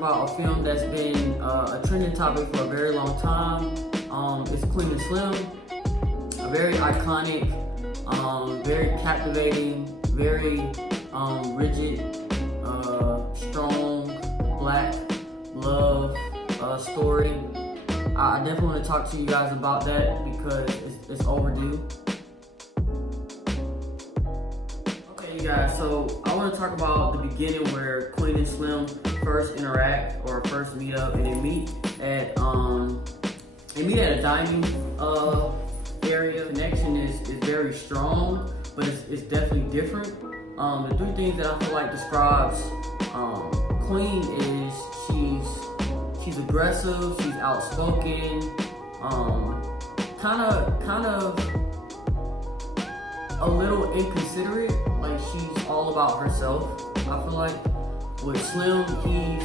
about a film that's been a trending topic for a very long time. It's Queen and Slim. A very iconic, very captivating, very rigid, strong black love story. I definitely want to talk to you guys about that because it's overdue. Okay, you guys, so I want to talk about the beginning where Queen and Slim first interact or first meet up, and they meet at a dining area. Connection is very strong, but it's definitely different. The three things that I feel like describes Queen is she's aggressive, she's outspoken, kind of a little inconsiderate. Like she's all about herself. I feel like with Slim, he's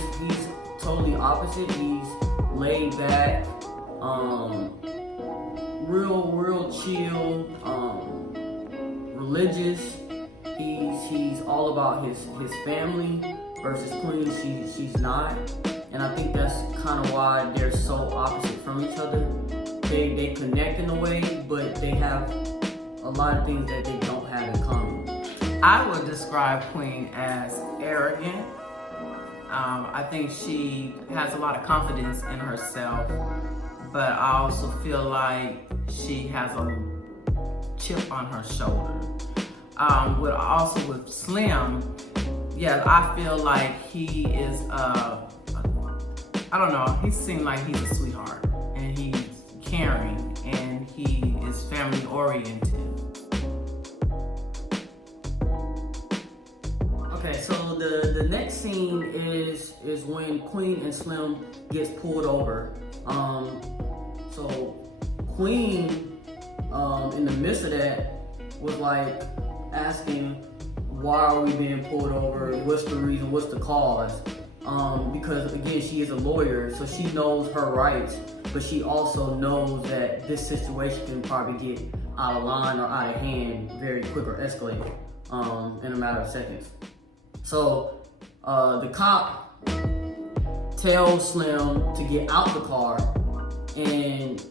totally opposite. He's laid back, real chill, religious. He's all about his family versus Queen. She's not, and I think that's kind of why they're so opposite from each other. They connect in a way, but they have a lot of things that they don't have in common. I would describe Queen as arrogant. I think she has a lot of confidence in herself, but I also feel like she has a chip on her shoulder. With Slim, yeah, I feel like he is, I don't know, he seems like he's a sweetheart, and he's caring, and he is family oriented. Okay, so the next scene is when Queen and Slim gets pulled over. So Queen, in the midst of that, was like asking, why are we being pulled over? What's the reason? What's the cause? Because again, she is a lawyer, so she knows her rights, but she also knows that this situation can probably get out of line or out of hand very quick or escalate in a matter of seconds. So the cop tells Slim to get out the car, and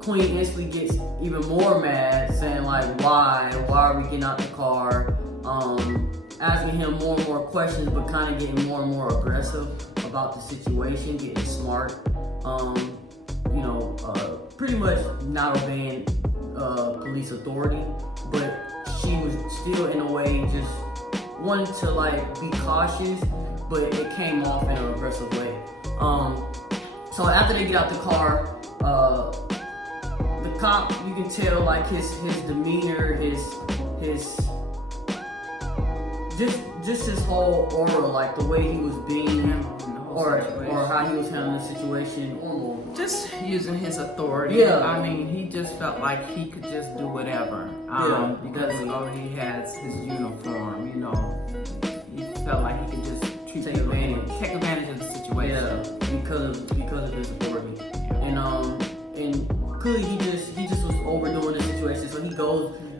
Queen instantly gets even more mad, saying like, why are we getting out the car? Asking him more and more questions, but kind of getting more and more aggressive about the situation, getting smart, pretty much not obeying police authority, but she was still in a way just wanted to like be cautious, but it came off in an aggressive way. So after they get out the car, the cop, you can tell like his demeanor, his just his whole aura, like the way he was being, or how he was handling the situation, normal. Just using his authority. Yeah. I mean, he just felt like he could just do whatever. Because he has his uniform, He felt like he could just take advantage of the situation. Yeah, because of his authority. Yeah. And clearly he just was overdoing the situation. So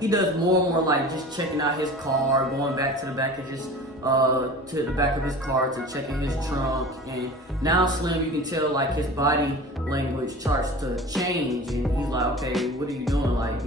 he does more and more like just checking out his car, going back to the back of his car to checking his trunk. And now Slim, you can tell like his body language starts to change, and he's like, okay, what are you doing? Like,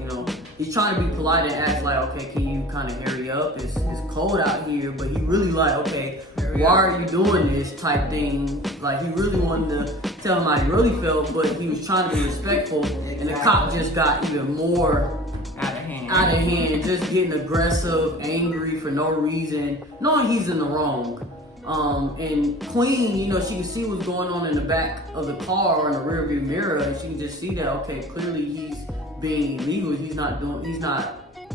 he's trying to be polite and ask like, okay, can you kind of hurry up? It's cold out here, but he really like, okay, why are you doing this type thing? Like he really wanted to tell him how he really felt, but he was trying to be respectful. Exactly. And the cop just got even more out of hand, just getting aggressive, angry for no reason, knowing he's in the wrong. And Queen, she can see what's going on in the back of the car or in the rearview mirror, and she can just see that, okay, clearly he's being illegal.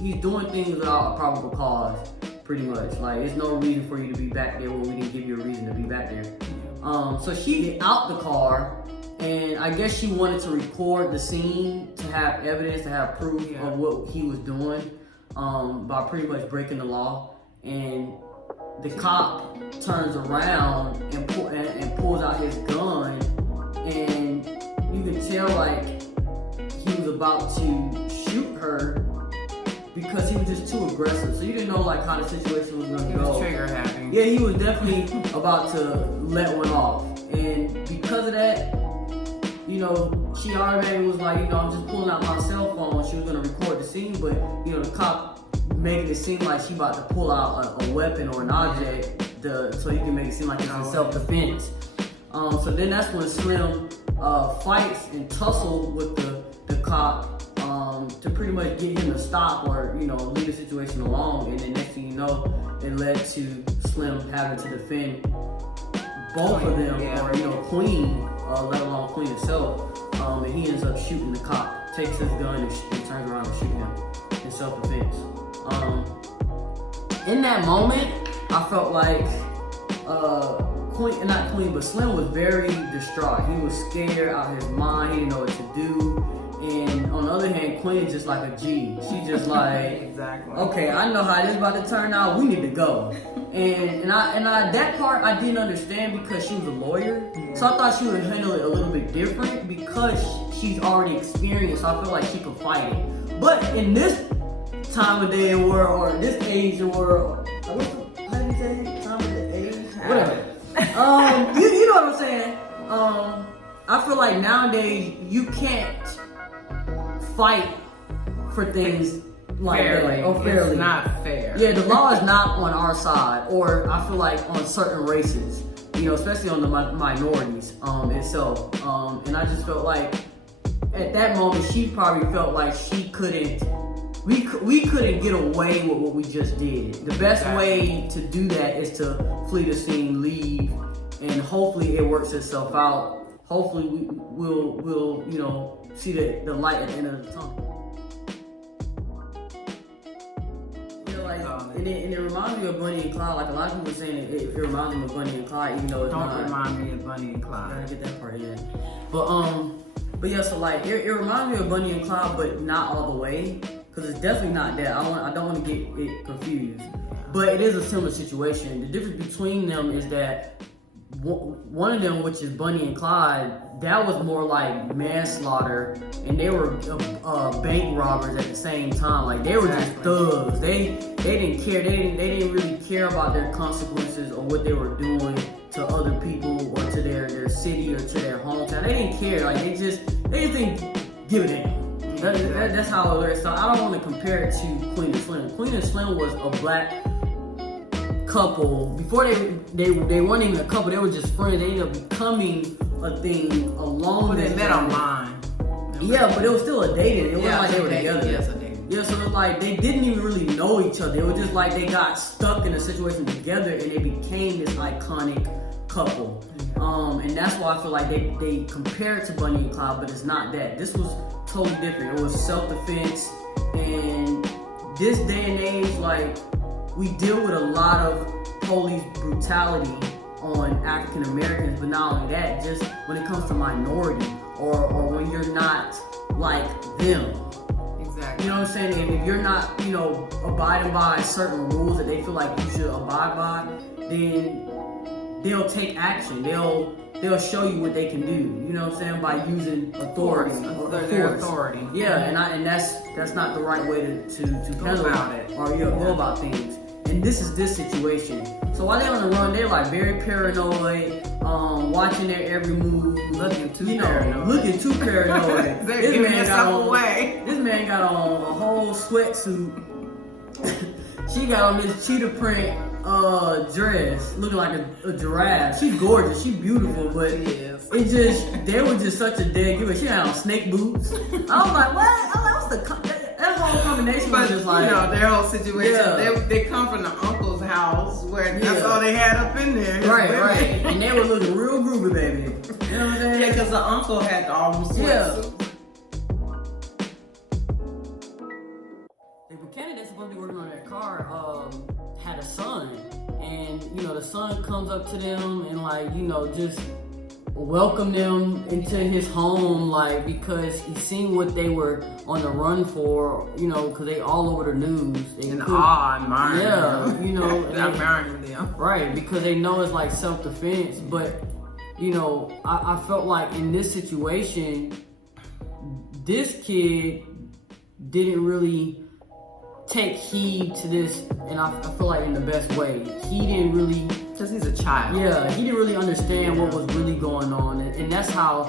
He's doing things without a probable cause, pretty much. Like, there's no reason for you to be back there when we didn't give you a reason to be back there. So she get out the car, and I guess she wanted to record the scene to have evidence, to have proof of what he was doing, by pretty much breaking the law. And the cop turns around and pulls out his gun, and you can tell like he was about to shoot her because he was just too aggressive. So you didn't know like how the situation was going to go. He was trigger happy. Yeah, he was definitely about to let one off. you know, she already was like, you know, I'm just pulling out my cell phone. She was gonna record the scene, but you know, the cop making it seem like she about to pull out a weapon or an object so he can make it seem like it's in self-defense. So then that's when Slim fights and tussles with the cop to pretty much get him to stop or, you know, leave the situation alone. And then next thing you know, it led to Slim having to defend both of them, or, you know, Queen, let alone Queen herself. And he ends up shooting the cop, takes his gun and turns around and shoots him in self-defense. In that moment, I felt like not Queen, but Slim was very distraught. He was scared out of his mind. He didn't know what to do. And on the other hand, Queen is just like a G. She just like, exactly. Okay, I know how this is about to turn out. We need to go. And I that part I didn't understand because she was a lawyer. Yeah. So I thought she would handle it a little bit different because she's already experienced. So I feel like she could fight it. But in this time of day and world, or this age and world, how do you say? Time of the age? Whatever. You know what I'm saying? I feel like nowadays you can't fight for things like that or fairly. It's not fair. Yeah, the law is not on our side, or I feel like on certain races, you know, especially on the minorities itself. And I just felt like at that moment she probably felt like she couldn't. We couldn't get away with what we just did. The best way to do that is to flee the scene, leave, and hopefully it works itself out. Hopefully we'll you know, see the light at the end of the tunnel. You know, like, and it reminds me of Bunny and Clyde. Like a lot of people are saying it reminds them of Bunny and Clyde, even though it's not. Don't remind me of Bunny and Clyde. I gotta get that part in. But yeah, so like it reminds me of Bunny and Clyde, but not all the way. Because it's definitely not that. I don't want to get it confused. But it is a similar situation. The difference between them is that one of them, which is Bunny and Clyde, that was more like manslaughter, and they were bank robbers at the same time. Like they were just thugs. They didn't care. They didn't really care about their consequences or what they were doing to other people or to their city or to their hometown. They didn't care. Like they just didn't give a damn. That's how it works. So I don't want to compare it to Queen and Slim. Queen and Slim was a black couple. Before they weren't even a couple, they were just friends. They ended up becoming a thing along they met online. Yeah, but it was still a dating. It wasn't like they were together. Yes, a dating. Yeah, so it's like they didn't even really know each other. It was just like they got stuck in a situation together and they became this iconic couple. And that's why I feel like they compare it to Bunny and Clyde, but it's not that. This was totally different. It was self-defense, and this day and age, like, we deal with a lot of police brutality on African Americans, but not only that, just when it comes to minority or when you're not like them. Exactly. You know what I'm saying? And if you're not, you know, abiding by certain rules that they feel like you should abide by, then they'll take action. They'll show you what they can do. You know what I'm saying? By using authority or their authority. Yeah, and that's not the right way to handle about it or go about things. And this is this situation. So while they're on the run, they're like very paranoid, watching their every move, looking too paranoid. Looking too paranoid. This man got on a whole sweatsuit. She got on this cheetah print dress, looking like a giraffe. She's gorgeous, she's beautiful, but they were just such a dead giveaway. She had on snake boots. I was like, what? I was like, what's that whole combination was just like, you know, their whole situation. They come from the uncle's house where that's all they had up in there. Right. And they were looking real groovy, baby. You know what I'm saying? Yeah, because the uncle had all them sweatsuits. The mechanic that's supposed to be working on their car had a son, and you know the son comes up to them and like, you know, just welcome them into his home, like, because he seen what they were on the run for, you know, because they all over the news. Admiring them. You know, admiring them. Right, because they know it's like self-defense, but you know, I felt like in this situation, this kid didn't really take heed to this, and I feel like in the best way. He didn't really, because he's a child. Yeah, he didn't really understand what was really going on, and that's how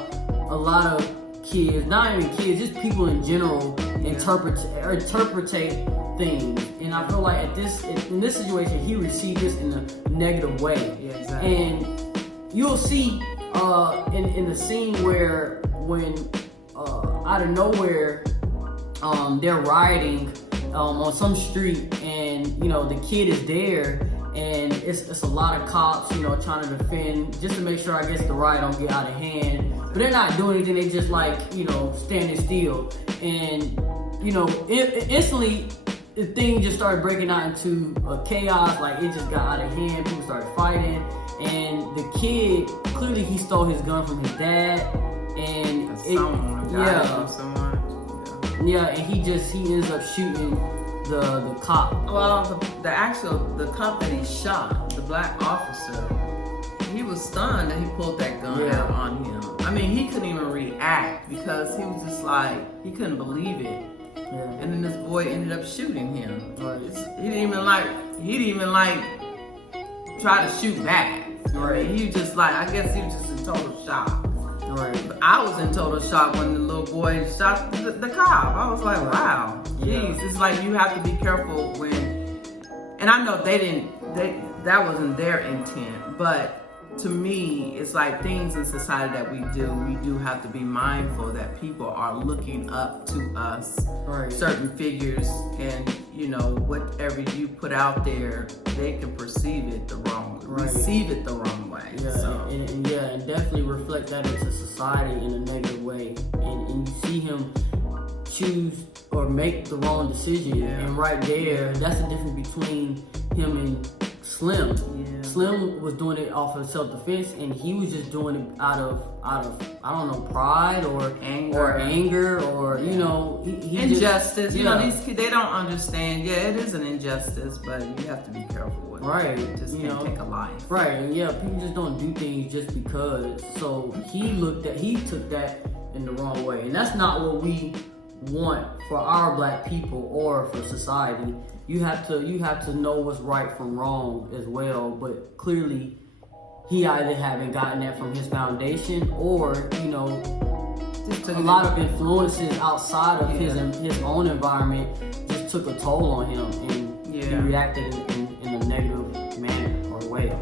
a lot of kids, not even kids, just people in general, interpretate things. And I feel like in this situation, he received this in a negative way. Yeah, exactly. And you'll see in the scene where when out of nowhere they're rioting on some street, and the kid is there, and it's a lot of cops trying to defend, just to make sure, I guess, the riot don't get out of hand. But they're not doing anything. They just standing still, and instantly the thing just started breaking out into chaos. Like, it just got out of hand. People started fighting, and the kid, clearly he stole his gun from his dad, and and he ends up shooting the cop. Well, the cop that he shot, the black officer, he was stunned that he pulled that gun out on him. I mean, he couldn't even react because he was just like, he couldn't believe it. Yeah. And then this boy ended up shooting him. Right. He didn't even try to shoot back. Right. I mean, he just I guess he was just in total shock. Right. But I was in total shock when the little boy shot the cop. I was like, wow, jeez. It's like, you have to be careful and I know that wasn't their intent, but to me, it's like things in society that we do have to be mindful that people are looking up to us, Right. certain figures, and whatever you put out there, they can receive it the wrong way. Yeah, So. and definitely reflect that into society in a negative way, and you see him choose or make the wrong decision, and right there, that's the difference between him and Slim. Yeah. Slim was doing it off of self-defense, and he was just doing it out of I don't know, pride or anger or he Injustice. just, These kids, they don't understand. Yeah, it is an injustice, but you have to be careful with Right. it. Just can't take a life. Right, and people just don't do things just because. So he took that in the wrong way, and that's not what we want for our black people or for society. You have to know what's right from wrong as well, but clearly he either haven't gotten that from his foundation, or a lot of influences outside of his own environment just took a toll on him, and he reacted in a negative manner or way.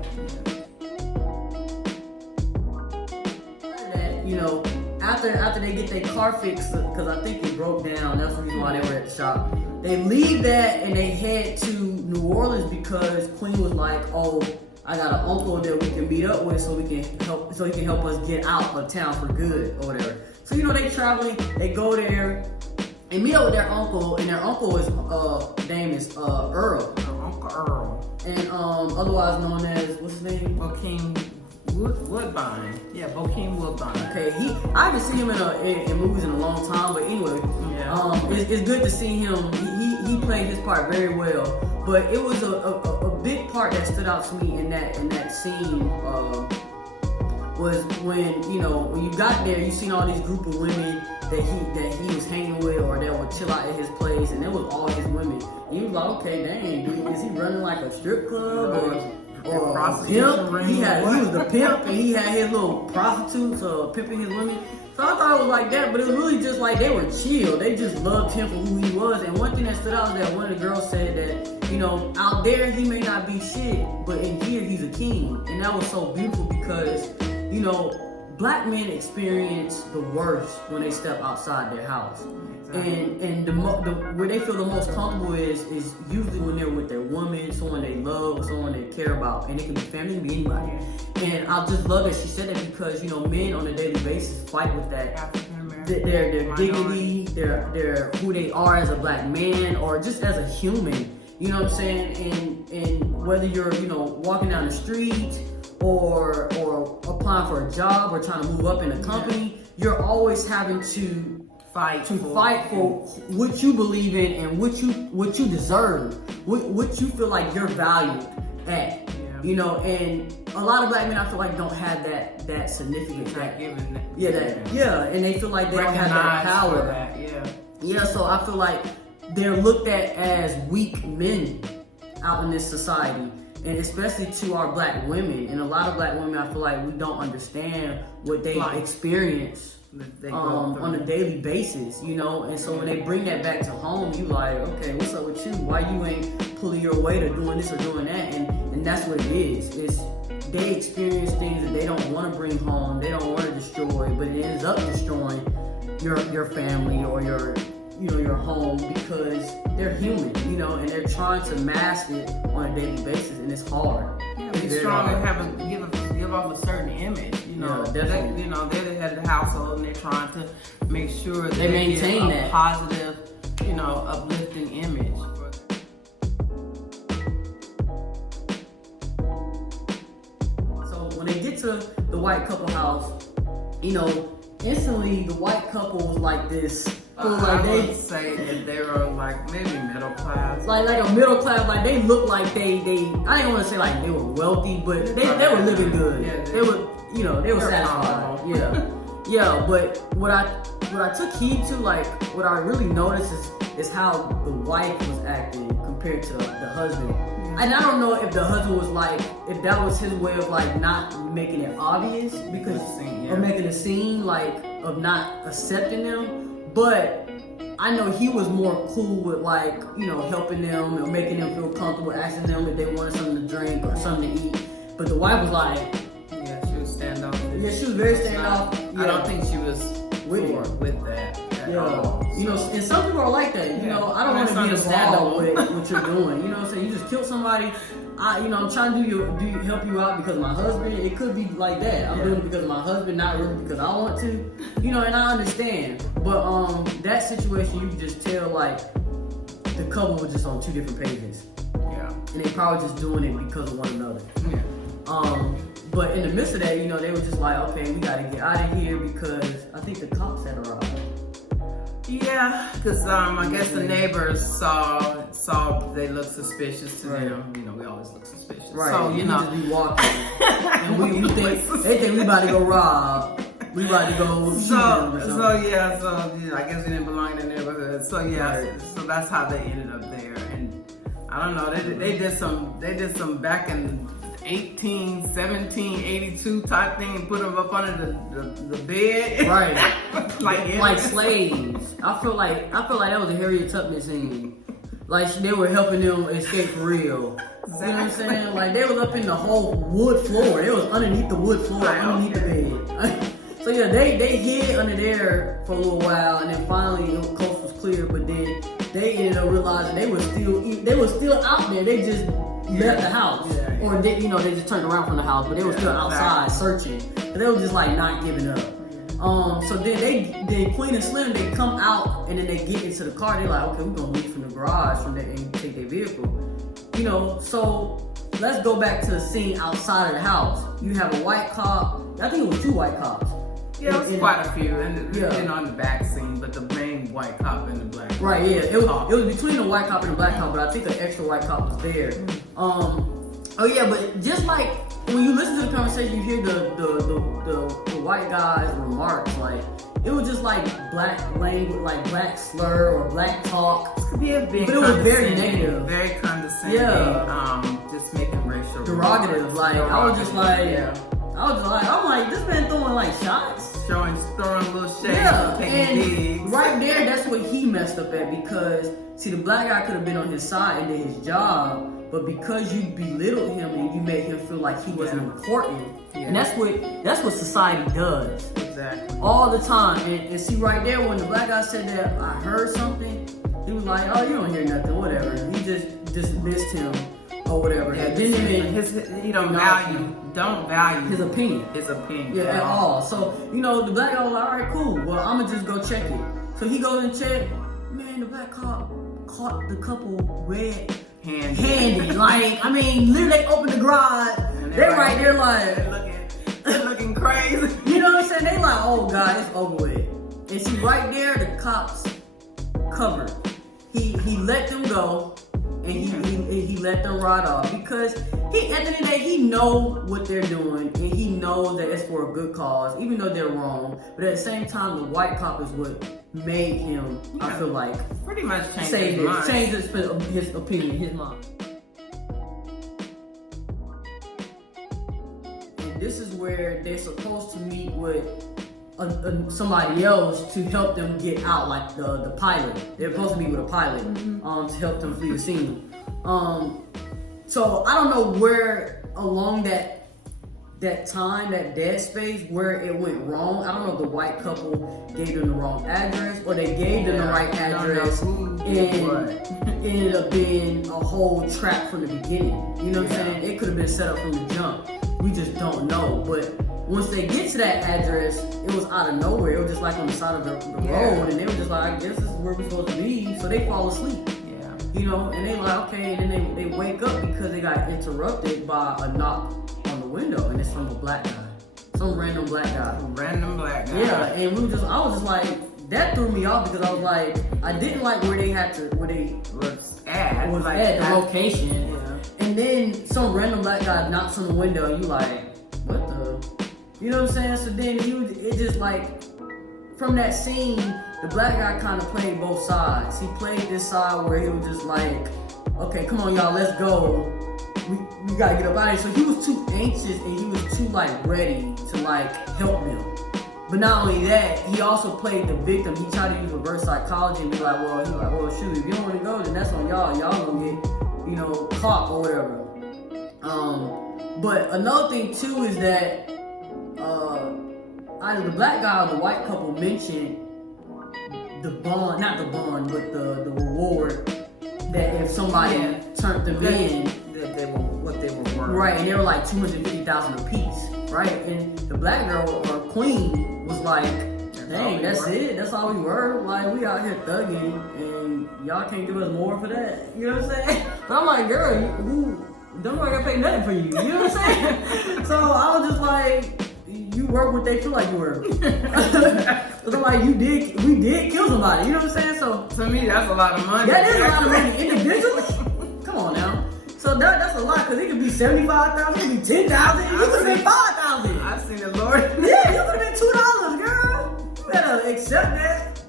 After they get their car fixed, because I think it broke down, that's the reason why they were at the shop. They leave that and they head to New Orleans because Queen was like, "Oh, I got an uncle that we can meet up with, so he can help us get out of town for good or whatever." So they traveling, they go there and meet up with their uncle, and their uncle is name is Earl. Uncle Earl. And otherwise known as, what's his name? Bokeem Woodbine. Yeah, Bokeem Woodbine. Okay, I haven't seen him in movies in a long time, but anyway, it's good to see him. He played his part very well, but it was a big part that stood out to me in that scene was when you got there, you seen all these group of women that he was hanging with, or that would chill out at his place, and it was all his women. And he was like, okay, dang, dude, is he running like a strip club or a pimp? He was the pimp, and he had his little prostitutes pimping his women. So I thought it was like that, but it was really just like they were chill. They just loved him for who he was. And one thing that stood out is that one of the girls said that, out there he may not be shit, but in here he's a king. And that was so beautiful because, black men experience the worst when they step outside their house. Exactly. And where they feel the most comfortable is usually when they're with their woman, someone they love, someone they care about, and it can be family, it can be anybody. And I just love that she said that because men on a daily basis fight with that. Their dignity, their who they are as a black man or just as a human. You know what I'm saying? And whether you're walking down the street or applying for a job or trying to move up in a company, you're always having to fight for what you believe in and what you deserve, what you feel like you're valued at. And a lot of black men, I feel like, don't have that significance. And they feel like they don't have that power. So I feel like they're looked at as weak men out in this society. And especially to our black women. And a lot of black women, I feel like we don't understand what they experience on a daily basis, you know. And so when they bring that back to home, you like, okay, what's up with you? Why you ain't pulling your weight or doing this or doing that? And that's what it is. It's they experience things that they don't want to bring home, they don't want to destroy, but it ends up destroying your family or your home, because they're human, you know, and they're trying to mask it on a daily basis, and it's hard. Yeah, be strong and give off a certain image, you know. Yeah, definitely. They're the head of the household, and they're trying to make sure they maintain a positive, uplifting image. So when they get to the white couple house, instantly the white couple was like this. I would say that they were like maybe middle class. Like a middle class, like they looked like they I didn't want to say like they were wealthy, but they were living good. Yeah, they were satisfied. Yeah. But what I took heed to, like what I really noticed is how the wife was acting compared to the husband. And I don't know if the husband was like, if that was his way of like not making it obvious or making a scene like of not accepting them. But I know he was more cool with like, helping them or making them feel comfortable, asking them if they wanted something to drink or something to eat. But the wife was like, yeah, she was standoffish. Yeah, she was very standoffish. Yeah. I don't think she was with that at all. And some people are like that. I don't want to be involved with what you're doing. You know what I'm saying? You just killed somebody. I'm trying to help you out because my husband. It could be like that. I'm doing it because of my husband, not really because I want to. And I understand. But that situation, you can just tell like the couple was just on two different pages. Yeah. And they probably just doing it because of one another. Yeah. But in the midst of that, they were just like, okay, we gotta get out of here because I think the cops had arrived. Yeah, because I guess the neighbors saw they looked suspicious to them. We always look suspicious. Right. So we just be walking, and we think they think we about to go rob. We about to go shoot them or something. I guess we didn't belong in the neighborhood. So that's how they ended up there. And I don't know, they did some back in 1782 type thing and put them up under the bed. Right. like slaves. I feel like that was a Harriet Tubman scene. Like they were helping them escape for real. Exactly. You know what I'm saying? Like they was up in the whole wood floor. They was underneath the wood floor, underneath the bed. So yeah, they hid under there for a little while, and then finally the coast was clear. But then they ended up realizing they were still out there. They just left the house, or they just turned around from the house, but they were still outside searching. But they were just like not giving up. So then they Queen and Slim, they come out and then they get into the car. They're like, okay, we're gonna leave from the garage from there and take their vehicle. So let's go back to the scene outside of the house. You have a white cop. I think it was two white cops. Yeah, it was quite a few, and on the back scene, but the main white cop and the black cop. Right, yeah, it was between the white cop and the black cop, but I think an extra white cop was there. But just like when you listen to the conversation, you hear the white guy's remarks, like it was just like black language, like black slur or black talk. It could be a bit, but it was very negative, very condescending. Yeah, just making racial derogative. I was just like. I'm like, this man throwing like shots. Throwing little shades, taking digs. Right there, that's what he messed up at, because see, the black guy could have been on his side and did his job, but because you belittled him and you made him feel like he wasn't important, and that's what society does. Exactly. All the time. And see right there, when the black guy said that I heard something, he was like, oh, you don't hear nothing, whatever. He just dismissed him. Or whatever. Yeah, he don't value his opinion. Yeah, at all. So, the black guy was like, all right, cool. Well, I'm going to just go check it. So he goes and check. Man, the black cop caught the couple red-handed. Literally they opened the garage. They're right there like... They're looking crazy. You know what I'm saying? They like, oh, God, it's over with. And see, right there, the cops covered. He let them go. And he let them ride off because at the end of the day, he know what they're doing and he knows that it's for a good cause, even though they're wrong. But at the same time, the white cop is what made him, I feel like, pretty much change his opinion, his mind. And this is where they're supposed to meet with somebody else to help them get out, like the pilot. They're supposed to be with a pilot to help them flee the scene. So I don't know where along that time, that dead space, where it went wrong. I don't know if the white couple gave them the wrong address or they gave them the right address and it ended up being a whole trap from the beginning. You know what I'm saying? It could have been set up from the jump. We just don't know. But once they get to that address, it was out of nowhere. It was just like on the side of the road, and they were just like, I guess this is where we're supposed to be. So they fall asleep. You know, and they like, okay, and then they wake up because they got interrupted by a knock on the window, and it's from a black guy. Some random black guy. Yeah, and I was just like, that threw me off because I was like, I didn't like where they was at the location. Yeah. And then some random black guy knocks on the window, and you like, what the? You know what I'm saying? So then it just like, from that scene, the black guy kind of played both sides. He played this side where he was just like, okay, come on y'all, let's go. We gotta get up out of here. So he was too anxious and he was too like ready to like help them. But not only that, he also played the victim. He tried to use reverse psychology and be like, well, shoot, if you don't want to go, then that's on y'all. Y'all gonna get, caught or whatever. But another thing too is that either the black guy or the white couple mentioned not the bond, but the reward that if somebody turned them in, that they were what they were worth. Right, and they were like $250,000 a piece, right? And the black girl or queen was like, dang, that's it, that's all we were. Like, we out here thugging, and y'all can't give us more for that. You know what I'm saying? But I'm like, girl, don't nobody gotta pay nothing for you. You know what I'm saying? So I was just like, you work what they feel like you work. So I'm like, we did kill somebody. You know what I'm saying? So to me, that's a lot of money. That is a lot of money individually. Come on now. So that's a lot because it could be 75,000, it could be 10,000, it could have been 5,000. I've seen the Lord. Yeah, it could have been $2, girl. You better accept that.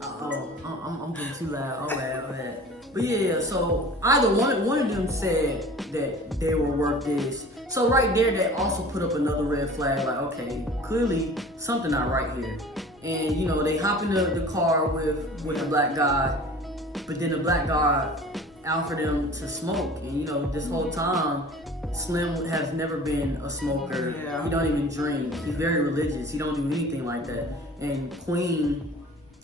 I'm getting too loud. Oh man. But yeah. So either one of them said that they were worth this. So right there, they also put up another red flag. Like, okay, clearly something not right here. And they hop in the car with the black guy, but then the black guy offered them to smoke. And this whole time, Slim has never been a smoker. Yeah. He don't even drink. He's very religious. He don't do anything like that. And Queen,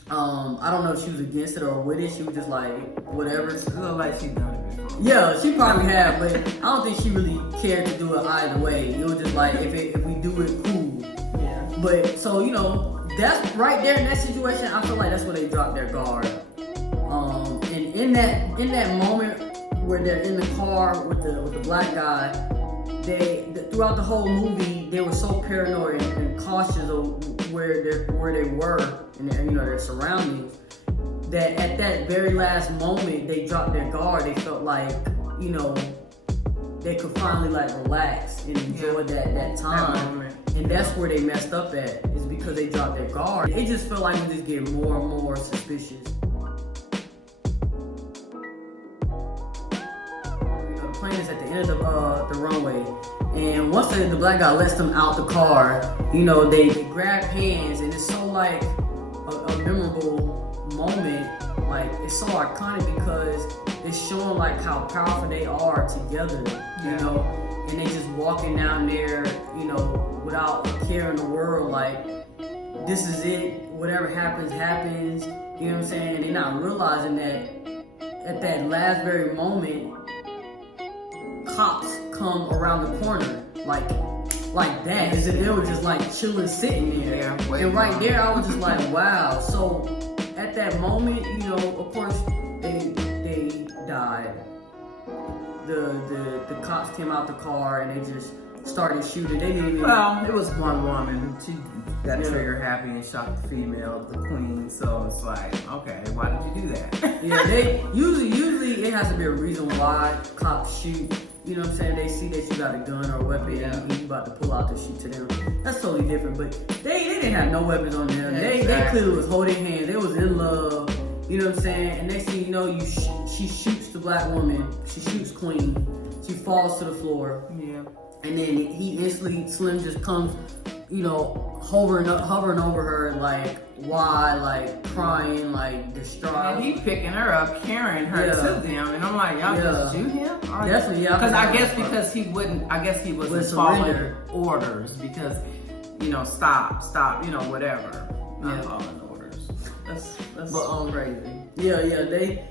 I don't know if she was against it or with it. She was just like, whatever. It looked like she done it before. Yeah, she probably had, but I don't think she really cared to do it either way. It was just like, if we do it, cool. Yeah. But so that's right there in that situation. I feel like that's where they dropped their guard. And in that moment where they're in the car with the black guy, throughout the whole movie they were so paranoid and cautious of where they were and their surroundings, that at that very last moment they dropped their guard. They felt like they could finally like relax and enjoy that time. And that's where they messed up at, is because they dropped their guard. It just felt like it just get more and more suspicious. The plane is at the end of the runway, and once the black guy lets them out the car, they grab hands, and it's so like a memorable moment. Like, it's so iconic because it's showing like how powerful they are together, and they just walking down there, without a care in the world. Like, this is it. Whatever happens, happens. You know what I'm saying? And they're not realizing that at that last very moment, cops come around the corner like that, as if they were just like chilling, sitting there. Yeah, and right there, I was just like, wow. So at that moment, of course, they died. The cops came out the car and they just started shooting. They didn't even. Well, it was one woman. She got trigger happy and shot the female, the queen. So it's like, okay, why did you do that? Yeah, they usually it has to be a reason why cops shoot. You know what I'm saying? They see that you got a gun or a weapon and you about to pull out to shoot to them. That's totally different. But they didn't have no weapons on them. Exactly. They clearly was holding hands. They was in love. You know what I'm saying? And next thing you know, she shoots the black woman. She shoots Queen. She falls to the floor. Yeah. And then he instantly, Slim just comes you know, hovering over her, like, why, like, crying, like, distraught. And he picking her up, carrying her to them, and I'm like, y'all just shoot him? Definitely, yeah. Because I guess he wasn't following orders because, you know, stop, you know, whatever. Not following orders. That's crazy. Yeah,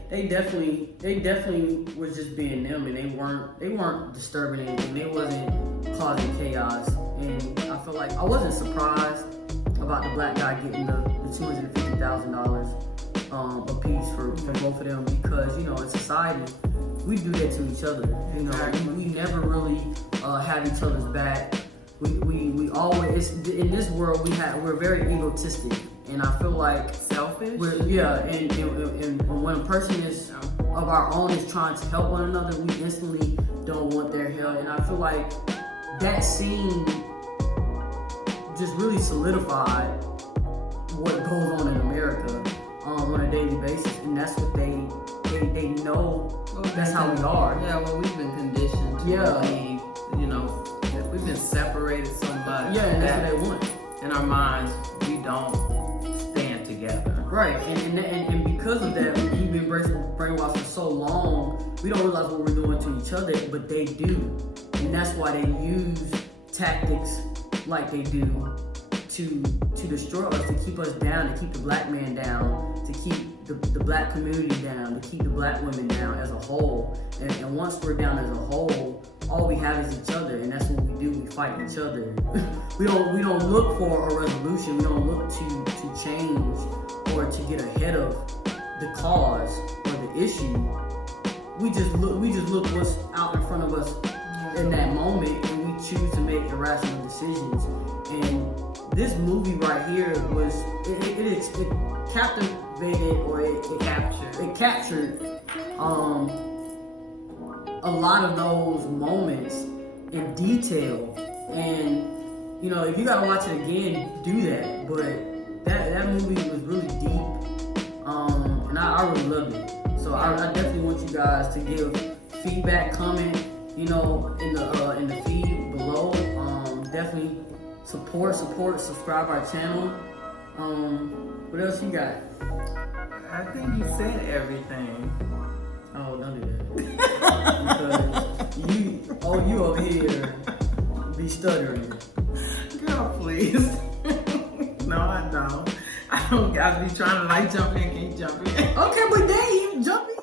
they definitely was just being them, and they weren't disturbing anything. They wasn't causing chaos, and I feel like I wasn't surprised about the black guy getting the $250,000 a piece for both of them, because, you know, in society we do that to each other. You know, we never really have each other's back. We always, in this world, we're very egotistic, and I feel like selfish. And when a person is of our own is trying to help one another, we instantly don't want their help. And I feel like that scene just really solidified what goes on in America on a daily basis, and that's what they know. That's how we are. Yeah, well, we've been conditioned to believe, you know, we've been separated so much. Yeah, and that's what they want. In our minds, we don't stand together. Right, and because of that, we've been brainwashed for so long, we don't realize what we're doing to each other, but they do. And that's why they use tactics like they do to destroy us, to keep us down, to keep the black man down, to keep the black community down, to keep the black women down as a whole. And once we're down as a whole, all we have is each other, and that's what we do. We fight each other. we don't look for a resolution. We don't look to change or to get ahead of the cause or the issue. We just look what's out in front of us in that moment, and we choose to make irrational decisions. And this movie right here was it captivated, or it captured a lot of those moments in detail. And, you know, if you gotta watch it again, do that. But that movie was really deep, and I really loved it. So I definitely want you guys to give feedback, comment, you know, in the feed below. Definitely support, subscribe our channel. What else you got? I think you said everything. Oh, don't do that. Because you over here be stuttering. Girl, please. No, I don't. I be trying to like jump in, keep jumping. Okay, but then you jumping.